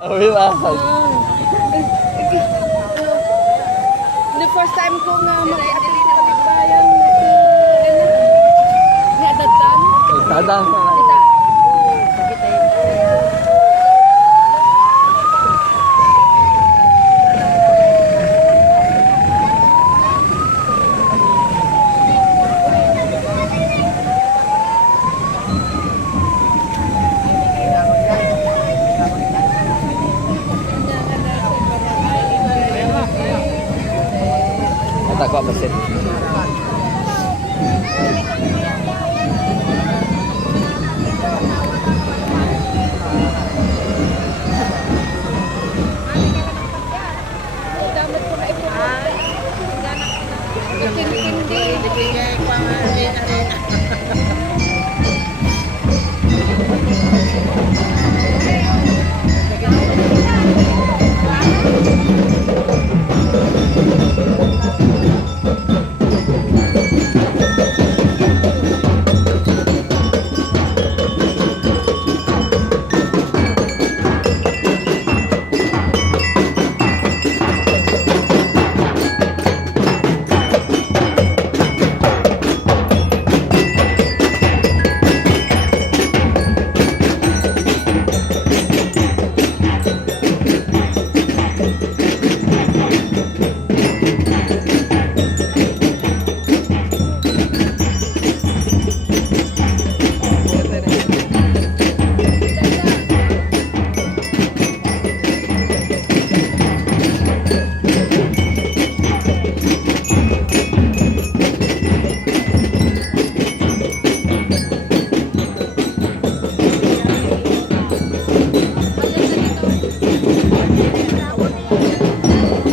Oh, diba? The first time ko nga mag-i-attend sa kapitbayan ni Adaddan. Dadang. Kita. Kita ko apa sih? Damit ko na ito. Hindi. Bigay pang arena.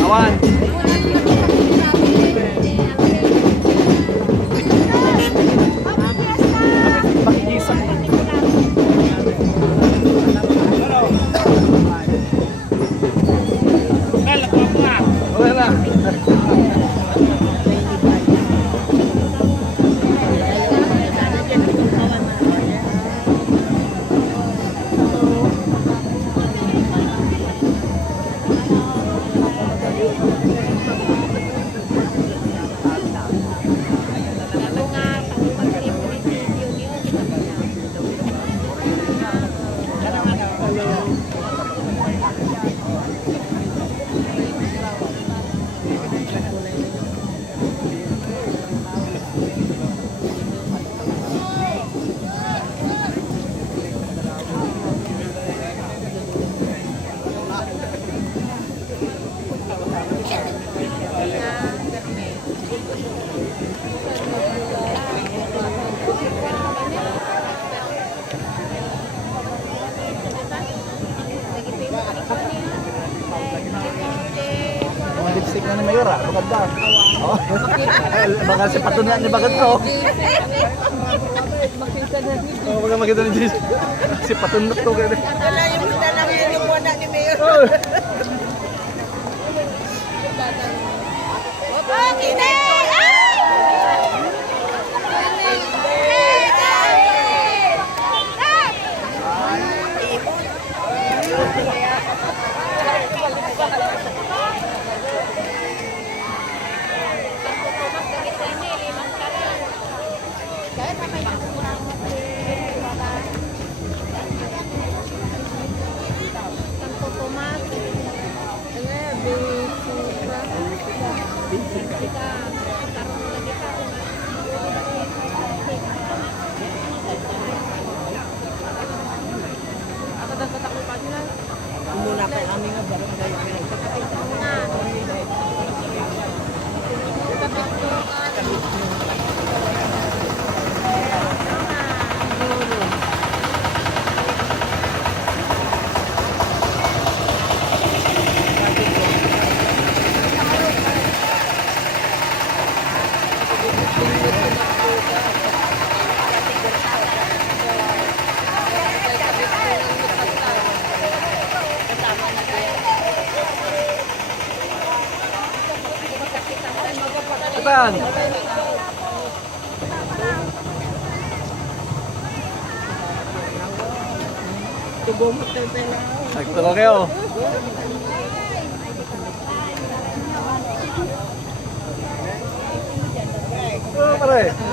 Awan. Okay na. Mga lipstick na ni Mayora, maganda. Oh. Baka si Patunan ni Bagat ko. Oh, mga maganda ni Jis. Si Patunok to kaya. Wala yung dala ngayon yung wala ni Mayor. Okay na! Muna pa kami nga barangay. Kapan? Tugomot tayo pala. Nagtulong kayo. Oh, pare.